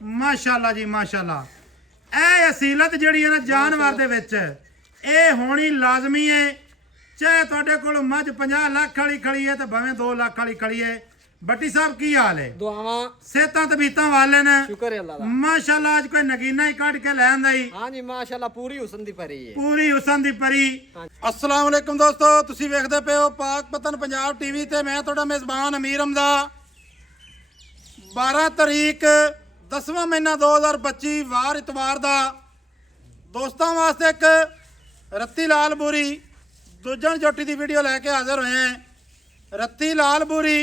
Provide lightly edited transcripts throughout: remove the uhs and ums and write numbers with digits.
माशाअल्लाह जी माशाअल्लाह। ਇਹ ਅਸੀਲਤ ਜਿਹੜੀ ਹੈ ਨਾ ਜਾਨਵਰ ਦੇ ਵਿੱਚ ਇਹ ਹੋਣੀ ਲਾਜ਼ਮੀ ਹੈ। ਚਾਹੇ ਤੁਹਾਡੇ ਕੋਲ ਮੱਝ 50 ਲੱਖ ਵਾਲੀ ਖੜੀ ਹੈ ਤੇ ਭਾਵੇਂ 2 ਲੱਖ ਵਾਲੀ ਖੜੀ ਹੈ। ਬੱਟੀ ਸਾਹਿਬ ਕੀ ਹਾਲ ਹੈ? ਦੁਆਵਾਂ ਸਿਹਤਾਂ ਤਬੀਤਾਂ ਵਾਲੇ ਨੇ? ਸ਼ੁਕਰ ਹੈ ਅੱਲਾਹ ਦਾ। ਮਾਸ਼ਾਅੱਲਾ ਅੱਜ ਕੋਈ ਨਗੀਨਾ ਹੀ ਕੱਢ ਕੇ ਲੈ ਆਂਦਾ ਹੀ। ਹਾਂਜੀ ਮਾਸ਼ਾਅੱਲਾ ਪੂਰੀ ਹੁਸਨ ਦੀ ਪਰੀ ਹੈ, ਪੂਰੀ ਹੁਸਨ ਦੀ ਪਰੀ। अस्सलाम वालेकुम दोस्तों, ਤੁਸੀਂ ਵੇਖਦੇ ਪਏ ਹੋ ਪਾਕ ਪਤਨ ਪੰਜਾਬ ਟੀਵੀ ਤੇ ਮੈਂ ਤੁਹਾਡਾ ਮੇਜ਼ਬਾਨ ਅਮੀਰ ਹਮਜ਼ਾ। 12 ਤਰੀਕ 10ਵਾਂ ਮਹੀਨਾ 2025 ਵਾਰ ਇਤਵਾਰ ਦਾ ਦੋਸਤਾਂ ਵਾਸਤੇ ਇੱਕ ਰੱਤੀ ਲਾਲ ਬੂਰੀ ਦੂਜਣ ਜੋਟੀ ਦੀ ਵੀਡੀਓ ਲੈ ਕੇ ਹਾਜ਼ਰ ਹੋਏ ਹਾਂ। ਰੱਤੀ ਲਾਲ ਬੂਰੀ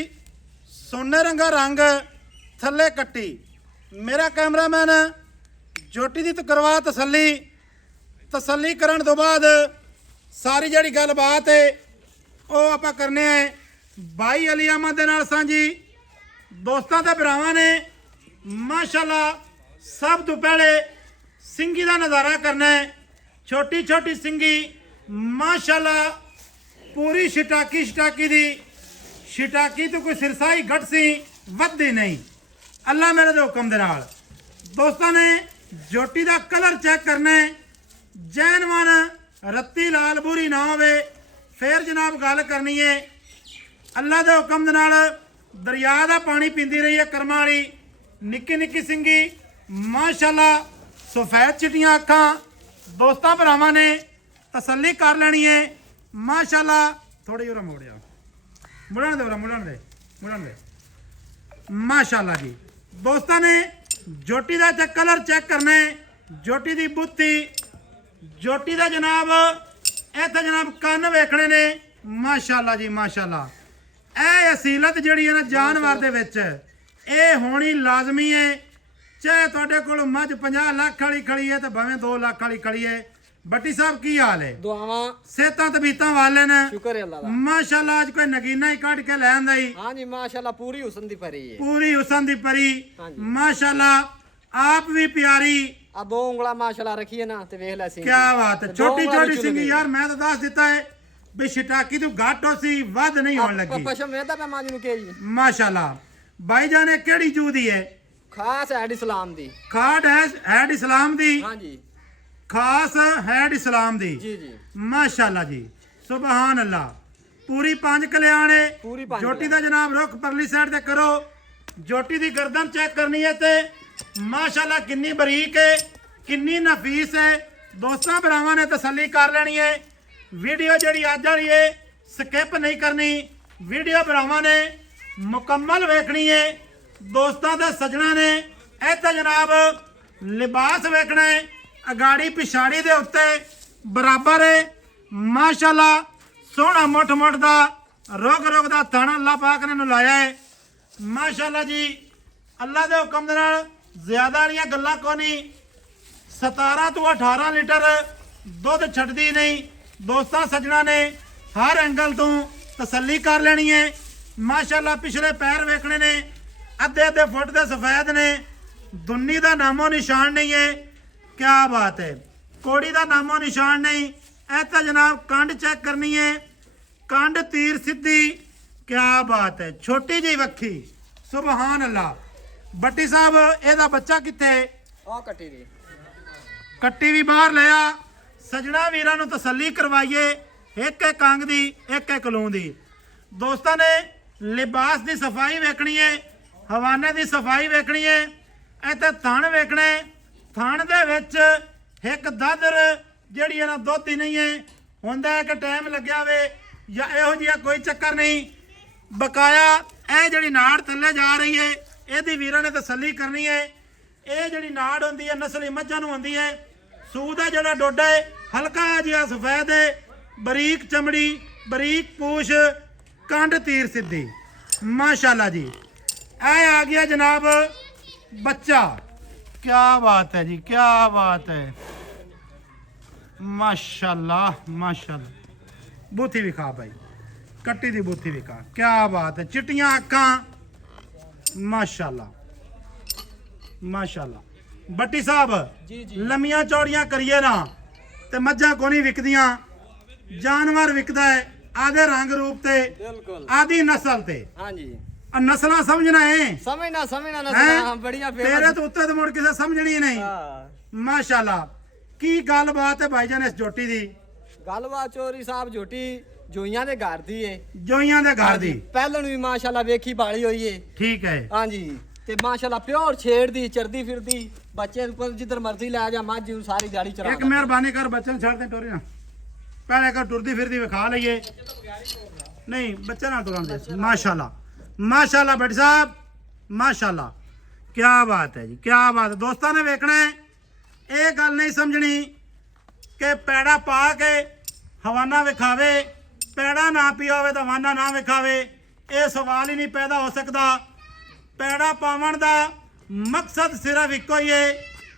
ਸੋਨੇ ਰੰਗਾ ਰੰਗ ਥੱਲੇ ਕੱਟੀ। ਮੇਰਾ ਕੈਮਰਾਮੈਨ ਜੋਟੀ ਦੀ ਕਰਵਾ ਤਸੱਲੀ ਕਰਨ ਤੋਂ ਬਾਅਦ ਸਾਰੀ ਜਿਹੜੀ ਗੱਲਬਾਤ ਹੈ ਉਹ ਆਪਾਂ ਕਰਨੇ ਆ ਬਾਈ ਅਲੀ ਅਹਿਮਦ ਦੇ ਨਾਲ ਸਾਂਝੀ। ਦੋਸਤਾਂ ਤੇ ਭਰਾਵਾਂ ਨੇ ਮਾਸ਼ਾਅੱਲਾ ਸਭ ਤੋਂ ਪਹਿਲੇ ਸਿੰਗੀ ਦਾ ਨਜ਼ਾਰਾ ਕਰਨਾ ਹੈ। ਛੋਟੀ ਛੋਟੀ ਸਿੰਗੀ ਮਾਸ਼ਾਅੱਲਾ ਪੂਰੀ ਸ਼ਟਾਕੀ ਦੀ ਸ਼ਟਾਕੀ ਤੋਂ ਕੋਈ ਸਿਰਸਾਈ ਘਟ ਸੀ ਵੱਧਦੀ ਨਹੀਂ ਅੱਲਾ ਮੇਰੇ ਦੇ ਹੁਕਮ ਦੇ ਨਾਲ। ਦੋਸਤਾਂ ਨੇ ਜੋਟੀ ਦਾ ਕਲਰ ਚੈੱਕ ਕਰਨਾ ਹੈ। ਜੈਨਵਾਨ ਰੱਤੀ ਲਾਲ ਬੂਰੀ ਨਾ ਹੋਵੇ ਫੇਰ ਜਨਾਬ ਗੱਲ ਕਰਨੀ ਹੈ। ਅੱਲਾ ਦੇ ਹੁਕਮ ਦੇ ਨਾਲ ਦਰਿਆ ਦਾ ਪਾਣੀ ਪੀਂਦੀ ਰਹੀ ਹੈ ਕਰਮਾਂ ਵਾਲੀ ਨਿੱਕੀ ਨਿੱਕੀ ਸਿੰਗੀ ਮਾਸ਼ਾਅੱਲਾ ਸਫੈਦ ਚਿੱਟੀਆਂ ਅੱਖਾਂ। ਦੋਸਤਾਂ ਭਰਾਵਾਂ ਨੇ ਤਸੱਲੀ ਕਰ ਲੈਣੀ ਹੈ ਮਾਸ਼ਾਅੱਲਾ। ਥੋੜੀ ਜਿਹੀ ਮੋੜਿਆ ਮੁੜਨ ਦੇ ਮਾਸ਼ਾਅੱਲਾ ਜੀ। ਦੋਸਤਾਂ ਨੇ ਜੋਟੀ ਦਾ ਕਲਰ ਚੈੱਕ ਕਰਨਾ ਹੈ। ਜੋਟੀ ਦੀ ਬੁੱਤੀ ਜੋਟੀ ਦਾ ਜਨਾਬ ਇੱਥੇ ਜਨਾਬ ਕੰਨ ਵੇਖਣੇ ਨੇ ਮਾਸ਼ਾਅੱਲਾ ਜੀ ਮਾਸ਼ਾਅੱਲਾ। ਇਹ ਅਸੀਲਤ ਜਿਹੜੀ ਹੈ ਨਾ ਜਾਨਵਰ ਦੇ ਵਿੱਚ ਇਹ ਹੋਣੀ ਲਾਜ਼ਮੀ ਹੈ। ਚਾਹੇ ਤੁਹਾਡੇ ਕੋਲ ਮੱਝ 50 ਲੱਖ ਵਾਲੀ ਖੜੀ ਹੈ ਤੇ ਭਾਵੇਂ 2 ਲੱਖ ਵਾਲੀ ਖੜੀ ਹੈ। ਬੱਟੀ ਸਾਹਿਬ ਕੀ ਹਾਲ ਹੈ? ਦੁਆਵਾਂ ਸਿਹਤਾਂ ਤਬੀਤਾਂ ਵਾਲੇ ਨੇ? ਸ਼ੁਕਰ ਹੈ ਅੱਲਾਹ ਦਾ। ਮਾਸ਼ਾਅੱਲਾ ਅੱਜ ਕੋਈ ਨਗੀਨਾ ਹੀ ਕੱਢ ਕੇ ਲੈ ਆਂਦਾ ਹੀ। ਹਾਂਜੀ ਮਾਸ਼ਾਅੱਲਾ ਪੂਰੀ ਹੁਸਨ ਦੀ ਪਰੀ ਹੈ, ਪੂਰੀ ਹੁਸਨ ਦੀ ਪਰੀ ਹਾਂਜੀ। ਮਾਸ਼ਾਅੱਲਾ ਆਪ ਵੀ ਪਿਆਰੀ। ਆ 2 ਉਂਗਲਾਂ ਮਾਸ਼ਾਅੱਲਾ ਰੱਖੀਏ ਨਾ ਤੇ ਵੇਖ ਲੈ ਸਿੰਘ। ਕੀ ਬਾਤ ਹੈ। ਛੋਟੀ ਛੋਟੀ ਸਿੰਗੀ ਯਾਰ ਮੈਂ ਤਾਂ ਦੱਸ ਦਿੱਤਾ ਹੈ ਵੀ ਸ਼ਟਾਕੀ ਤੋਂ ਘੱਟ ਹੋ ਸੀ ਵੱਧ ਨਹੀਂ ਹੋਣ ਲੱਗੀ। ਪਸ਼ਮ ਵੇਦਾ ਮੈਂ ਮਾਂ ਜੀ ਨੂੰ ਕਿਹਾ ਜੀ ਮਾਸ਼ਾਅੱਲਾ। ਬਾਈ ਜਾਨੇ ਕਿਹੜੀ ਜੂ ਦੀ ਹੈ? ਖਾਸ ਐਡ ਇਸਲਾਮ ਦੀ। ਖਾਡ ਹੈਡ ਇਸਲਾਮ ਦੀ? ਹਾਂਜੀ ਖਾਸ ਹੈਡ ਇਸਲਾਮ ਦੀ ਜੀ ਜੀ ਮਾਸ਼ਾਅੱਲਾ ਜੀ ਸੁਭਾਨ ਅੱਲਾ। ਪੂਰੀ 5 ਕਲਿਆਣੇ ਪੂਰੀ 5 ਜੋਟੀ ਦਾ ਜਨਾਬ ਰੁਖ ਪਰਲੀ ਸਾਈਡ ਤੇ ਕਰੋ। ਜੋਟੀ ਦੀ ਗਰਦਨ ਚੈੱਕ ਕਰਨੀ ਹੈ ਤੇ ਮਾਸ਼ਾਅੱਲਾ ਕਿੰਨੀ ਬਰੀਕ ਹੈ ਕਿੰਨੀ ਨਫੀਸ ਹੈ। ਦੋਸਤਾਂ ਭਰਾਵਾਂ ਨੇ ਤਸੱਲੀ ਕਰ ਲੈਣੀ ਹੈ। ਵੀਡੀਓ ਜਿਹੜੀ ਅੱਜ ਵਾਲੀ ਹੈ ਸਕਿਪ ਨਹੀਂ ਕਰਨੀ। ਵੀਡੀਓ ਭਰਾਵਾਂ ਨੇ ਮੁਕੰਮਲ ਵੇਖਣੀ ਹੈ। ਦੋਸਤਾਂ ਦੇ ਸੱਜਣਾ ਨੇ ਇੱਥੇ ਜਨਾਬ ਲਿਬਾਸ ਵੇਖਣਾ ਹੈ। ਅਗਾੜੀ ਪਿਛਾੜੀ ਦੇ ਉੱਤੇ ਬਰਾਬਰ ਹੈ ਮਾਸ਼ਾਅੱਲਾ। ਸੋਹਣਾ ਮੁੱਠ ਦਾ ਰੋਗ ਦਾ ਥਾਣਾ ਅੱਲਾਹ ਪਾਕ ਨੇ ਨੂੰ ਲਾਇਆ ਹੈ ਮਾਸ਼ਾਅੱਲਾ ਜੀ। ਅੱਲਾਹ ਦੇ ਹੁਕਮ ਦੇ ਨਾਲ ਜ਼ਿਆਦਾ ਵਾਲੀਆਂ ਗੱਲਾਂ ਕੋਈ ਨਹੀਂ। 17 ਤੋਂ 18 ਲੀਟਰ ਦੁੱਧ ਛੱਡਦੀ ਨਹੀਂ। ਦੋਸਤਾਂ ਸੱਜਣਾ ਨੇ ਹਰ ਐਂਗਲ ਤੋਂ ਤਸੱਲੀ ਕਰ ਲੈਣੀ ਹੈ ਮਾਸ਼ਾਅੱਲਾ। ਪਿਛਲੇ ਪੈਰ ਵੇਖਣੇ ਨੇ ਅੱਧੇ ਫੁੱਟ ਦੇ ਸਫੈਦ ਨੇ। ਦੁੰਨੀ ਦਾ ਨਾਮੋ ਨਿਸ਼ਾਨ ਨਹੀਂ ਹੈ। ਕੀ ਬਾਤ ਹੈ। ਕੋੜੀ ਦਾ ਨਾਮੋ ਨਿਸ਼ਾਨ ਨਹੀਂ। ਇਹ ਤਾਂ ਜਨਾਬ ਕੰਡ ਚੈੱਕ ਕਰਨੀ ਹੈ। ਕੰਡ ਤੀਰ ਸਿੱਧੀ। ਕੀ ਬਾਤ ਹੈ। ਛੋਟੀ ਜਿਹੀ ਵੱਖੀ ਸੁਭਾਨ ਅੱਲਾ। ਬੱਟੀ ਸਾਹਿਬ ਇਹਦਾ ਬੱਚਾ ਕਿੱਥੇ? ਆ ਕੱਟੀ ਦੀ ਕੱਟੀ ਵੀ ਬਾਹਰ ਲਿਆ। ਸਜਣਾ ਵੀਰਾਂ ਨੂੰ ਤਸੱਲੀ ਕਰਵਾਈਏ ਇੱਕ ਕੰਗ ਦੀ ਇੱਕ ਕਲੂੰ ਦੀ। ਦੋਸਤਾਂ ਨੇ ਲਿਬਾਸ ਦੀ ਸਫਾਈ ਵੇਖਣੀ ਹੈ ਹਵਾਨੇ ਦੀ ਸਫਾਈ ਵੇਖਣੀ ਹੈ। ਇੱਥੇ ਥਣ ਵੇਖਣੇ। ਥਣ ਦੇ ਵਿੱਚ ਇੱਕ ਦਾਦਰ ਜਿਹੜੀ ਹੈ ਨਾ ਦੁੱਧ ਹੀ ਨਹੀਂ ਹੈ ਹੁੰਦਾ ਕਿ ਟਾਈਮ ਲੱਗਿਆ ਹੋਵੇ ਜਾਂ ਇਹੋ ਜਿਹਾ ਕੋਈ ਚੱਕਰ ਨਹੀਂ। ਬਕਾਇਆ ਇਹ ਜਿਹੜੀ ਨਾੜ ਥੱਲੇ ਜਾ ਰਹੀ ਹੈ ਇਹਦੀ ਵੀਰਾਂ ਨੇ ਤਸੱਲੀ ਕਰਨੀ ਹੈ। ਇਹ ਜਿਹੜੀ ਨਾੜ ਹੁੰਦੀ ਹੈ ਨਸਲੀ ਮੱਝਾਂ ਨੂੰ ਹੁੰਦੀ ਹੈ। ਸੂਹ ਦਾ ਜਿਹੜਾ ਡੋਡਾ ਹੈ ਹਲਕਾ ਜਿਹਾ ਸਫੈਦ ਹੈ ਬਰੀਕ ਚਮੜੀ ਬਰੀਕ ਪੂਛ ਕੰਡ ਤੀਰ ਸਿੱਧੀ ਮਾਸ਼ਾਅੱਲਾ ਜੀ। ਇਹ ਆ ਗਿਆ ਜਨਾਬ ਬੱਚਾ। ਕੀ ਬਾਤ ਹੈ ਜੀ ਕੀ ਬਾਤ ਹੈ ਮਾਸ਼ਾਅੱਲਾ ਮਾਸ਼ਾਅੱਲਾ। ਬੂਥੀ ਵੀ ਖਾ ਭਾਈ ਕੱਟੀ ਦੀ ਬੂਥੀ ਵੀ ਖਾ। ਕੀ ਬਾਤ ਹੈ। ਚਿੱਟੀਆਂ ਅੱਖਾਂ ਮਾਸ਼ਾਅੱਲਾ ਮਾਸ਼ਾਅੱਲਾ। ਬੱਟੀ ਸਾਹਿਬ ਜੀ ਜੀ ਲੰਮੀਆਂ ਚੌੜੀਆਂ ਕਰੀਏ ਨਾ ਤੇ ਮੱਝਾਂ ਕੋਈ ਨਹੀਂ ਵਿਕਦੀਆਂ। ਜਾਨਵਰ ਵਿਕਦਾ ਹੈ ਆਦੇ ਰੰਗ ਰੂਪ ਤੇ ਬਿਲਕੁਲ ਆਦੀ ਨਸਲ ਤੇ। ਹਾਂਜੀ ਨਸਲਾਂ ਸਮਝਣਾ ਹੈ ਸਮਝਣਾ ਨਾ ਹੈਂ? ਬੜੀਆਂ ਤੇਰੇ ਤੋਂ ਉੱਤੇ ਤੇ ਮੁੜ ਕਿਸੇ ਸਮਝਣੀ ਨਹੀਂ। ਹਾਂ ਮਾਸ਼ਾਅੱਲਾ। ਕੀ ਗੱਲਬਾਤ ਹੈ ਭਾਈਜਾਨ ਇਸ ਜੋਟੀ ਦੀ? ਗੱਲਬਾਤ ਚੋਰੀ ਸਾਹਿਬ ਝੋਟੀ ਜੋਈਆਂ ਦੇ ਘਰ ਦੀ ਏ, ਜੋਈਆਂ ਦੇ ਘਰ ਦੀ। ਪਹਿਲਾਂ ਵੀ ਮਾਸ਼ਾਅੱਲਾ ਵੇਖੀ ਬਾਲੀ ਹੋਈ ਏ। ਠੀਕ ਹੈ। ਹਾਂਜੀ ਤੇ ਮਾਸ਼ਾਅੱਲਾ ਪਿਓਰ ਛੇੜ ਦੀ ਚਰਦੀ ਫਿਰਦੀ ਬੱਚੇ ਉੱਪਰ ਜਿੱਧਰ ਮਰਜ਼ੀ ਲੈ ਜਾ ਮੱਝ ਨੂੰ ਸਾਰੀ ਦਿਹਾੜੀ ਚਰਾ ਇੱਕ ਮਿਹਰਬਾਨੀ ਕਰ ਬੱਚੇ ਨੂੰ ਛੱਡ ਦੇ ਟੋਰੀ ਨਾ ਪਹਿਲੇ ਕਰ ਟੁਰਦੀ ਫਿਰਦੀ ਵਿਖਾ ਲਈਏ। ਨਹੀਂ ਬੱਚੇ ਨਾਲ ਤੁਰਨ ਦੇ। ਮਾਸ਼ਾਅੱਲਾ ਮਾਸ਼ਾਅੱਲਾ ਬੇਟੀ ਸਾਹਿਬ ਮਾਸ਼ਾਅੱਲਾ। ਕੀ ਬਾਤ ਹੈ ਜੀ ਕੀ ਬਾਤ ਹੈ। ਦੋਸਤਾਂ ਨੇ ਵੇਖਣਾ ਹੈ ਇਹ ਗੱਲ ਨਹੀਂ ਸਮਝਣੀ ਕਿ ਪੈੜਾ ਪਾ ਕੇ ਹਵਾਨਾ ਵਿਖਾਵੇ, ਪੈੜਾ ਨਾ ਪਿਆ ਹੋਵੇ ਤਾਂ ਹਵਾਨਾ ਨਾ ਵਿਖਾਵੇ। ਇਹ ਸਵਾਲ ਹੀ ਨਹੀਂ ਪੈਦਾ ਹੋ ਸਕਦਾ। ਪੈੜਾ ਪਾਵਣ ਦਾ ਮਕਸਦ ਸਿਰਫ ਇੱਕੋ ਹੀ ਹੈ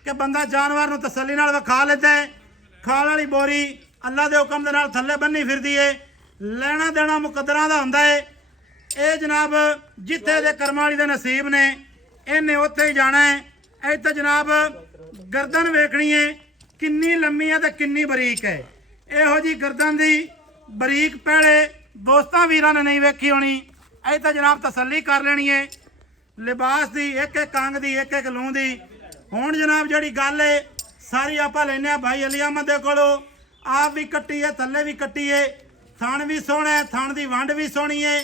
ਕਿ ਬੰਦਾ ਜਾਨਵਰ ਨੂੰ ਤਸੱਲੀ ਨਾਲ ਵਿਖਾ ਲੈਂਦਾ ਹੈ। ਖਾਲ ਵਾਲੀ ਬੋਰੀ ਅੱਲਾ ਦੇ ਹੁਕਮ ਦੇ ਨਾਲ ਥੱਲੇ ਬੰਨੀ ਫਿਰਦੀ ਏ। ਲੈਣਾ ਦੇਣਾ ਮੁਕੱਦਰਾਂ ਦਾ ਹੁੰਦਾ ਏ। ਇਹ ਜਨਾਬ ਜਿੱਥੇ ਦੇ ਕਰਮਾਂ ਵਾਲੀ ਦੇ ਨਸੀਬ ਨੇ ਇਹਨੇ ਉੱਥੇ ਹੀ ਜਾਣਾ ਹੈ। ਇੱਥੇ ਜਨਾਬ ਗਰਦਨ ਵੇਖਣੀ ਏ ਕਿੰਨੀ ਲੰਮੀ ਹੈ ਤੇ ਕਿੰਨੀ ਬਰੀਕ ਹੈ। ਇਹੋ ਜੀ ਗਰਦਨ ਦੀ ਬਰੀਕ ਪਹਿਲੇ ਦੋਸਤਾਂ ਵੀਰਾਂ ਨੇ ਨਹੀਂ ਵੇਖੀ ਹੋਣੀ। ਇੱਥੇ ਜਨਾਬ ਤਸੱਲੀ ਕਰ ਲੈਣੀ ਏ ਲਿਬਾਸ ਦੀ, ਇੱਕ ਇੱਕ ਕੰਗ ਦੀ, ਇੱਕ ਇੱਕ ਲੂੰ ਦੀ। ਹੁਣ ਜਨਾਬ ਜਿਹੜੀ ਗੱਲ ਏ ਸਾਰੀ ਆਪਾਂ ਲੈਨੇ ਆ ਭਾਈ ਅਲੀ ਅਹਿਮਦ ਦੇ ਕੋਲੋਂ। ਆਪ ਵੀ ਕੱਟੀ ਏ ਥੱਲੇ ਵੀ ਕੱਟੀ ਏ। ਥਣ ਵੀ ਸੋਹਣਾ ਹੈ, ਥਣ ਦੀ ਵੰਡ ਵੀ ਸੋਹਣੀ ਏ।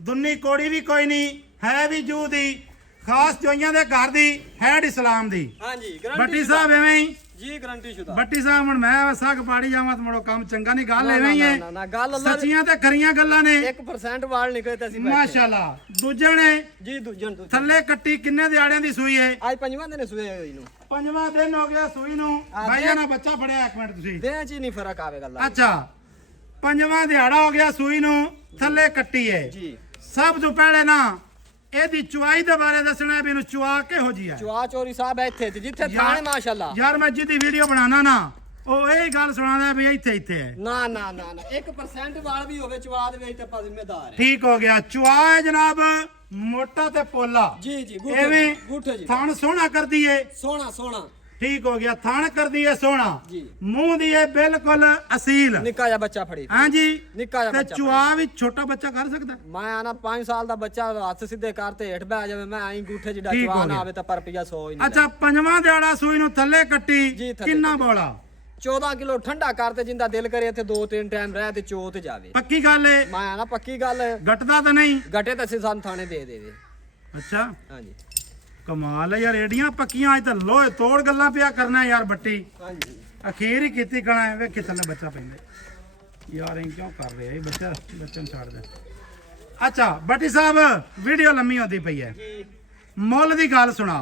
ਦੁੰਨੀ ਕੋੜੀ ਵੀ ਕੋਈ ਨਹੀਂ ਹੈ ਵੀ ਜੂ ਦੀ। ਖਾਸ ਜੋਈਆਂ ਦੇ ਘਰ ਦੀ ਹੈਡ ਇਸਲਾਮ ਦੀ। ਹਾਂਜੀ ਬੱਟੀ ਸਾਹਿਬ ਐਵੇਂ ਹੀ ਜੀ ਗਰੰਟੀ ਸ਼ੁਦਾ। ਬੱਟੀ ਸਾਹਿਬ ਹੁਣ ਮੈਂ ਸੱਗ ਪਾੜੀ ਜਾਵਾਂ ਤੇ ਮੁੜੋ ਕੰਮ ਚੰਗਾ ਨਹੀਂ। ਗੱਲ ਐਵੇਂ ਹੀ ਹੈ ਨਾ ਗੱਲ ਅੱਲਾ ਸੱਚੀਆਂ ਤੇ ਖਰੀਆਂ ਗੱਲਾਂ ਨੇ। 1% ਵਾਲ ਨਿਕਲੇ ਤੇ ਅਸੀਂ ਮਾਸ਼ਾਅੱਲਾ। ਦੂਜੇ ਨੇ ਜੀ ਦੂਜਣ ਤੋਂ ਥੱਲੇ ਕੱਟੀ ਕਿੰਨੇ ਦਿਹਾੜਿਆਂ ਦੀ ਸੂਈ ਹੈ? ਅੱਜ ਪੰਜਵਾਂ ਦਿਨ ਸੂਏ ਹੋਈ ਨੂੰ। ਪੰਜਵਾਂ ਦਿਨ ਹੋ ਗਿਆ ਸੂਈ ਨੂੰ। ਭਾਈਆ ਨਾ ਬੱਚਾ ਫੜਿਆ ਇੱਕ ਮਿੰਟ ਤੁਸੀਂ। ਦੇ ਚ ਹੀ ਨਹੀਂ ਫਰਕ ਆਵੇਗਾ ਅੱਲਾ। ਅੱਛਾ ਪੰਜਵਾਂ ਦਿਹਾੜਾ ਹੋ ਗਿਆ ਸੂਈ ਨੂੰ ਥੱਲੇ ਕੱਟੀ ਹੈ ਜੀ। ਸਭ ਤੋਂ ਪਹਿਲੇ ਨਾ ਇਹਦੀ ਚੁਆਈ ਦੇ ਬਾਰੇ ਦੱਸਣਾ ਵੀ ਇਹਨੂੰ ਚੁਆ ਕਿਹੋ ਜੀ ਹੈ। ਚੁਆ ਚੋਰੀ ਸਾਹਿਬ ਇੱਥੇ ਤੇ ਜਿੱਥੇ ਥਾਣੇ ਮਾਸ਼ਾਅੱਲਾ। ਯਾਰ ਮੈਂ ਜਿਹਦੀ ਵੀਡੀਓ ਬਣਾਣਾ ਨਾ ਉਹ ਇਹ ਗੱਲ ਸੁਣਾਦਾ ਵੀ ਇੱਥੇ ਇੱਥੇ ਹੈ। ਨਾ ਨਾ ਨਾ 1% ਵਾਲ ਵੀ ਹੋਵੇ ਚੁਆ ਦੇ ਵਿੱਚ ਤੇ ਆਪਾਂ ਜ਼ਿੰਮੇਦਾਰ ਹੈ। ਠੀਕ ਹੋ ਗਿਆ। ਚੁਆ ਹੈ ਜਨਾਬ ਮੋਟਾ ਤੇ ਪੋਲਾ। ਜੀ ਜੀ ਐਵੇਂ ਗੂਠੇ ਜੀ ਥਣ ਸੋਹਣਾ ਕਰਦੀ ਏ। ਸੋਹਣਾ ਠੀਕ ਹੋ ਗਿਆ। ਥਣ ਕਰਦੀ ਏ ਸੋਹਣਾ। ਜੀ। ਮੂੰਹ ਦੀ ਏ ਬਿਲਕੁਲ ਅਸੀਲ। ਨਿੱਕਾ ਜਿਹਾ ਬੱਚਾ ਫੜੀ। ਹਾਂਜੀ ਨਿੱਕਾ ਜਿਹਾ ਤੇ ਬੱਚਾ ਚੁਆ ਵੀ ਛੋਟਾ ਬੱਚਾ ਕਰ ਸਕਦਾ। ਮੈਂ ਆਣਾ 5 ਸਾਲ ਦਾ ਬੱਚਾ ਹੱਥ ਸਿੱਧੇ ਕਰਤੇ ਹੇਠ ਬਹਿ ਜਾਵੇ ਮੈਂ ਆਈ ਗੂਠੇ ਜਿਹਾ ਠੀਕ ਚੁਆ ਹੋ ਨਾ ਗਿਆ। ਆਵੇ ਤਾਂ ਪਰ ਰੁਪਿਆ 100 ਹੀ ਨਹੀਂ। ਅੱਛਾ ਪੰਜਵਾਂ ਦਿਹਾੜਾ ਸੂਈ ਨੂੰ ਥੱਲੇ ਕੱਟੀ ਜੀ, ਥੱਲੇ ਕਿੰਨਾ ਕੱਟੀ। ਬੋਲਾ? 14 ਕਿਲੋ ਠੰਡਾ ਕਰਤੇ ਜਿੰਦਾ ਦਿਲ ਕਰੇ ਇੱਥੇ 2-3 ਟਾਈਮ ਰਹਿ ਤੇ ਚੋ ਤੇ ਜਾਵੇ। ਪੱਕੀ ਗੱਲ ਏ? ਮੈਂ ਆਣਾ ਪੱਕੀ ਗੱਲ ਗੱਟਦਾ ਤਾਂ ਨਹੀਂ? ਗਟੇ ਤਾਂ ਅਸੀਂ ਸਾਨੂੰ ਥਾਣੇ ਦੇ ਦੇਵੇ। ਅੱਛਾ ਹਾਂਜੀ ਕਮਾਲ ਹੈ ਯਾਰ। ਏਡੀਆਂ ਪੱਕੀਆਂ ਅੱਜ ਤਾਂ ਲੋਹੇ ਤੋੜ ਗੱਲਾਂ ਪਿਆ ਕਰਨਾ ਯਾਰ ਬੱਟੀ। ਹਾਂਜੀ ਅਖੀਰ ਹੀ ਕੀਤੀ ਕਣਾ ਵੇਖੇ ਥੱਲੇ ਬੱਚਾ ਪੈਂਦਾ ਯਾਰ। ਇਹ ਕਿਉਂ ਕਰ ਰਿਹਾ ਇਹ ਬੱਚਾ? ਬੱਚੇ ਨੂੰ ਛੱਡ ਦੇ। ਅੱਛਾ ਬੱਟੀ ਸਾਹਿਬ ਵੀਡੀਓ ਲੰਮੀ ਹੁੰਦੀ ਪਈ ਹੈ। ਮੁੱਲ ਦੀ ਗੱਲ ਸੁਣਾ।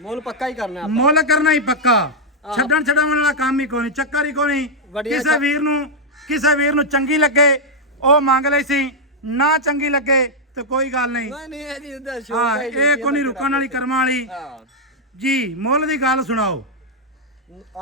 ਮੁੱਲ ਪੱਕਾ ਹੀ ਕਰਨਾ ਆਪਾਂ। ਮੁੱਲ ਕਰਨਾ ਹੀ ਪੱਕਾ। ਛੱਡਣ ਛਡਾਉਣ ਵਾਲਾ ਕੰਮ ਹੀ ਕੋਈ ਨਹੀਂ, ਚੱਕਰ ਹੀ ਕੋਈ ਨਹੀਂ। ਵਧੀਆ ਕਿਸੇ ਵੀਰ ਨੂੰ ਚੰਗੀ ਲੱਗੇ ਉਹ ਮੰਗ ਲਈ ਸੀ, ਨਾ ਚੰਗੀ ਲੱਗੇ ਤੇ ਕੋਈ ਗੱਲ ਨਹੀਂ। ਨਹੀਂ ਇਹ ਜੀ ਦਾ ਸ਼ੌਕ ਹਾਂ ਹੈ। ਇਹ ਕੋਈ ਨਹੀਂ ਰੁਕਣ ਵਾਲੀ ਕਰਮਾਂ ਵਾਲੀ। ਹਾਂ ਜੀ ਮੁੱਲ ਦੀ ਗੱਲ ਸੁਣਾਓ।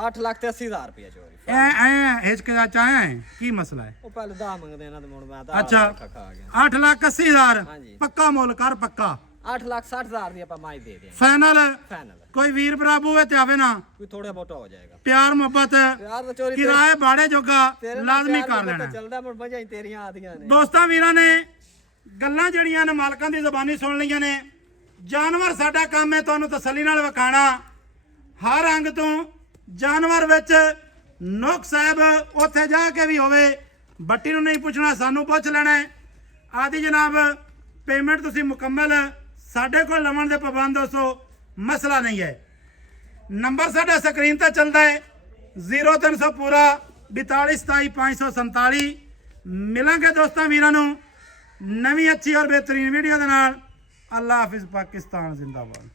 8,80,000 ਰੁਪਏ ਚੋਰੀ। ਐ ਹਿਚਕਿਚਾਚ ਆਇਆ ਹੈ ਕੀ ਮਸਲਾ ਹੈ? ਉਹ ਪਹਿਲੇ 10 ਮੰਗਦੇ ਇਹਨਾਂ ਦੇ ਮੁੰਡ ਮੈਂ ਤਾਂ ਅੱਛਾ ਖਾ ਗਿਆ। 8,80,000 ਹਾਂਜੀ। ਪੱਕਾ ਮੁੱਲ ਕਰ ਪੱਕਾ। 8,60,000 ਦੀ ਆਪਾਂ ਮਾਈ ਦੇ ਦੇ ਫਾਈਨਲ। ਫਾਈਨਲ। ਕੋਈ ਵੀਰ ਬਰਾਬੂ ਹੋਵੇ ਤੇ ਆਵੇ ਨਾ। ਕੋਈ ਥੋੜਾ ਬਹੁਤਾ ਹੋ ਜਾਏਗਾ। ਪਿਆਰ ਮੁਹੱਬਤ ਯਾਰ ਤਾਂ ਚੋਰੀ ਕਿਰਾਏ ਬਾੜੇ ਜੋਗਾ ਤੇਰੇ ਨਾਲ ਲਾਜ਼ਮੀ ਪਿਆਰ ਕਰ ਮੁਹੱਬਤ ਲੈਣਾ। ਚੱਲਦਾ ਮੁੜ ਮਜਾਂ ਹੀ ਤੇਰੀਆਂ ਆਦੀਆਂ ਨੇ। ਦੋਸਤਾਂ ਵੀਰਾਂ ਨੇ ਗੱਲਾਂ ਜਿਹੜੀਆਂ ਨੇ ਮਾਲਕਾਂ ਦੀ ਜ਼ਬਾਨੀ ਸੁਣ ਲਈਆਂ ਨੇ। ਜਾਨਵਰ ਸਾਡਾ ਕੰਮ ਹੈ ਤੁਹਾਨੂੰ ਤਸੱਲੀ ਨਾਲ ਵਿਖਾਣਾ। ਹਰ ਅੰਗ ਤੋਂ ਜਾਨਵਰ ਵਿੱਚ ਨੁਕਸ ਸਾਹਿਬ ਉੱਥੇ ਜਾ ਕੇ ਵੀ ਹੋਵੇ ਬੱਟੀ ਨੂੰ ਨਹੀਂ ਪੁੱਛਣਾ, ਸਾਨੂੰ ਪੁੱਛ ਲੈਣਾ ਆਦੀ ਜਨਾਬ। ਪੇਮੈਂਟ ਤੁਸੀਂ ਮੁਕੰਮਲ ਸਾਡੇ ਕੋਲ ਲਵਣ ਦੇ ਪਾਬੰਦ ਦੋਸਤੋ ਮਸਲਾ ਨਹੀਂ ਹੈ। ਨੰਬਰ ਸਾਡਾ ਸਕਰੀਨ ਤੇ ਚੱਲਦਾ ਹੈ 0300 ਪੂਰਾ 4227 ਮਿਲਾਂਗੇ ਦੋਸਤਾਂ ਵੀਰਾਂ ਨੂੰ ਨਵੀਂ ਅੱਛੀ ਔਰ ਬਿਹਤਰੀਨ ਵੀਡੀਓ ਦੇ ਨਾਲ। ਅੱਲਾ ਹਾਫਿਜ਼। ਪਾਕਿਸਤਾਨ ਜ਼ਿੰਦਾਬਾਦ।